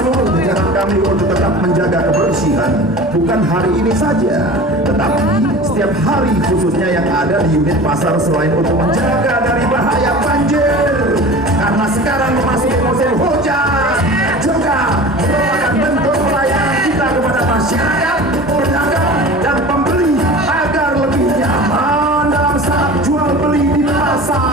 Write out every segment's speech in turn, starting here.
seluruh jajaran kami untuk tetap menjaga kebersihan, bukan hari ini saja, tetapi setiap hari, khususnya yang ada di unit pasar, selain untuk menjaga dari bahaya banjir, karena sekarang memasuki musim hujan, juga merupakan bentuk pelayanan kita kepada masyarakat, pedagang, dan pembeli agar lebih nyaman dalam saat jual beli di pasar.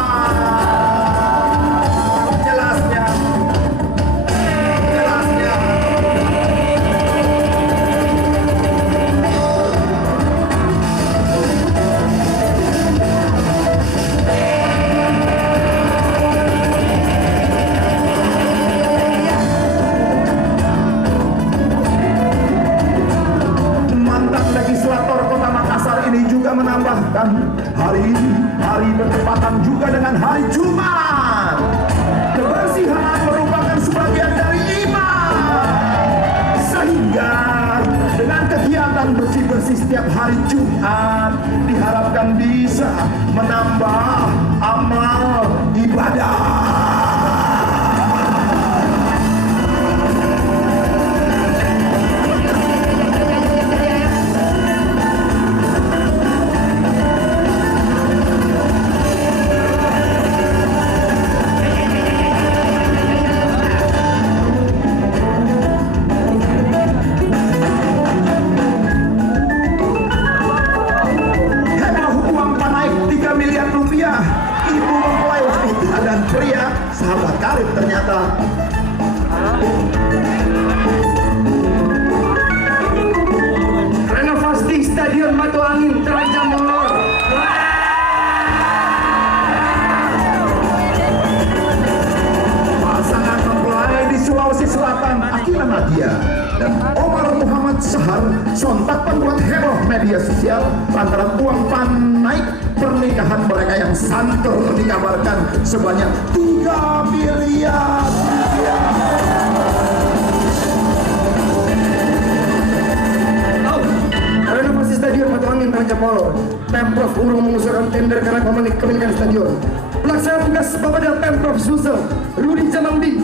Menambahkan hari ini, hari bertepatan juga dengan hari Jumat. Kebersihan merupakan sebagian dari iman, sehingga dengan kegiatan bersih-bersih setiap hari Jumat diharapkan bisa menambah amal ibadah. Sahabat karib ternyata. Renovasi Stadion Batu Angin terancam molor. Pasangan mempelai di Sulawesi Selatan, Akila Nadia dan Omar Muhammad Sahar, sontak membuat heboh media sosial lantaran uang naik pernikahan mereka yang santer dikabarkan sebanyak 3 miliar rupiah. Renovasi Stadion Batu Angin terancam molor. Pemprov urung mengusulkan tender karena kepemilikan stadion. Pelaksana tugas Bapeda Pemprov Sulsel Rudi Jamaldi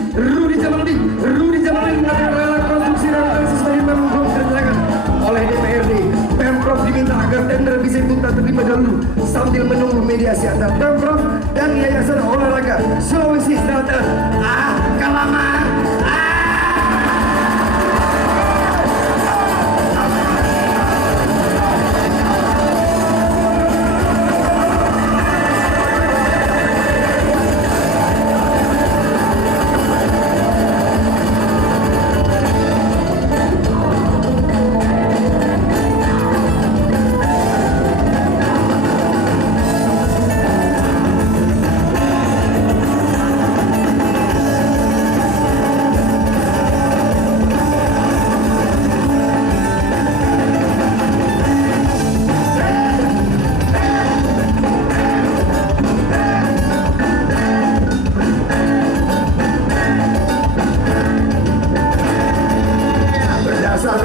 mengatakan rela konstruksi renovasi stadion memang belum terjalankan oleh DPRD. Pemprov diminta agar tender bisa ditunda terlebih dahulu sambil menunggu mediasi antara Pemprov dan Yayasan Olahraga Sulawesi Selatan. Kelamaan.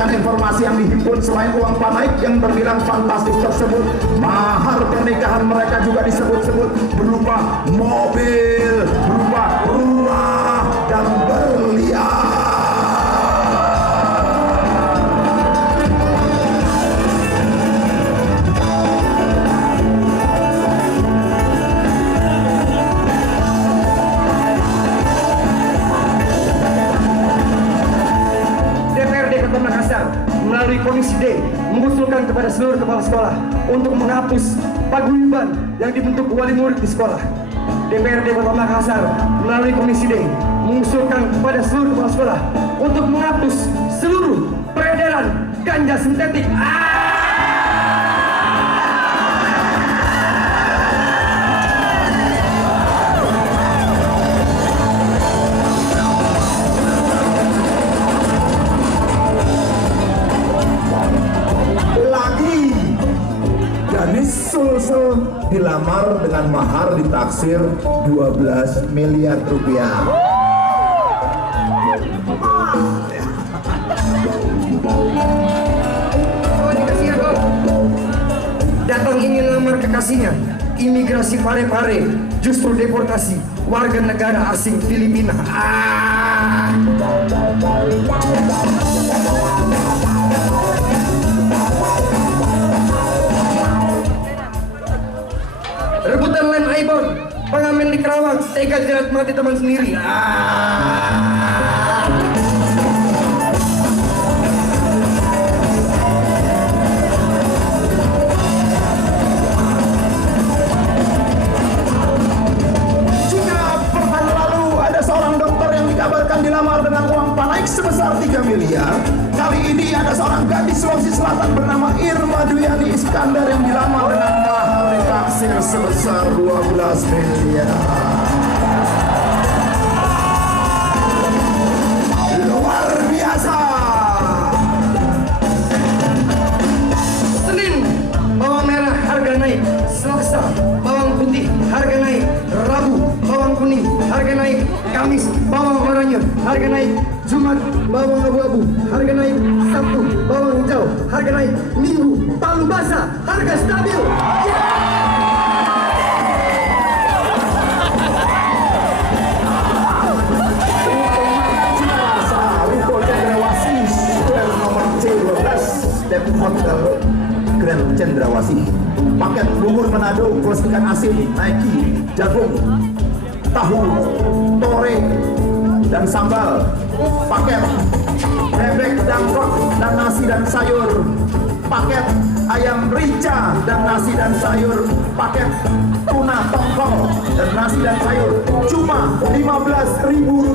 Informasi yang dihimpun, selain uang panaik yang terbilang fantastis tersebut, mahar pernikahan mereka juga disebut-sebut berupa mobil, berupa rumah, dan berlian. Melalui Komisi D mengusulkan kepada seluruh kepala sekolah untuk menghapus paguyuban yang dibentuk wali murid di sekolah. DPRD Kota Makassar melalui Komisi D mengusulkan kepada seluruh kepala sekolah untuk menghapus seluruh peredaran ganja sintetik. Sulsel dilamar dengan mahar ditaksir 12 miliar rupiah. Datang ingin lamar kekasihnya, imigrasi pare-pare, justru deportasi warga negara asing Filipina. semua tega jerat mati teman sendiri. Jika pekan lalu ada seorang dokter yang dikabarkan dilamar dengan uang panaik sebesar 3 miliar, kali ini ada seorang gadis Sulawesi Selatan bernama Irma Duyani Iskandar yang dilamar dengan mahar ditaksir sebesar 12 miliar. Luar biasa. Senin, bawang merah harga naik. Selasa, bawang putih harga naik. Rabu, bawang kuning harga naik. Kamis, bawang oranye harga naik. Jumat, bawang abu-abu harga naik. Sabtu, bawang hijau harga naik. Minggu, palu basah harga stabil. Ruko Cendrawasih Square nomor C12 Depot Hotel Grand Cendrawasih. Paket bubur Manado plus ikan asin, naiki, jagung, tahu, tore, dan sambal. Paket bebek dangkot dan nasi dan sayur. Paket ayam rica dan nasi dan sayur. Paket tuna tongkol dan nasi dan sayur. Cuma Rp15.000.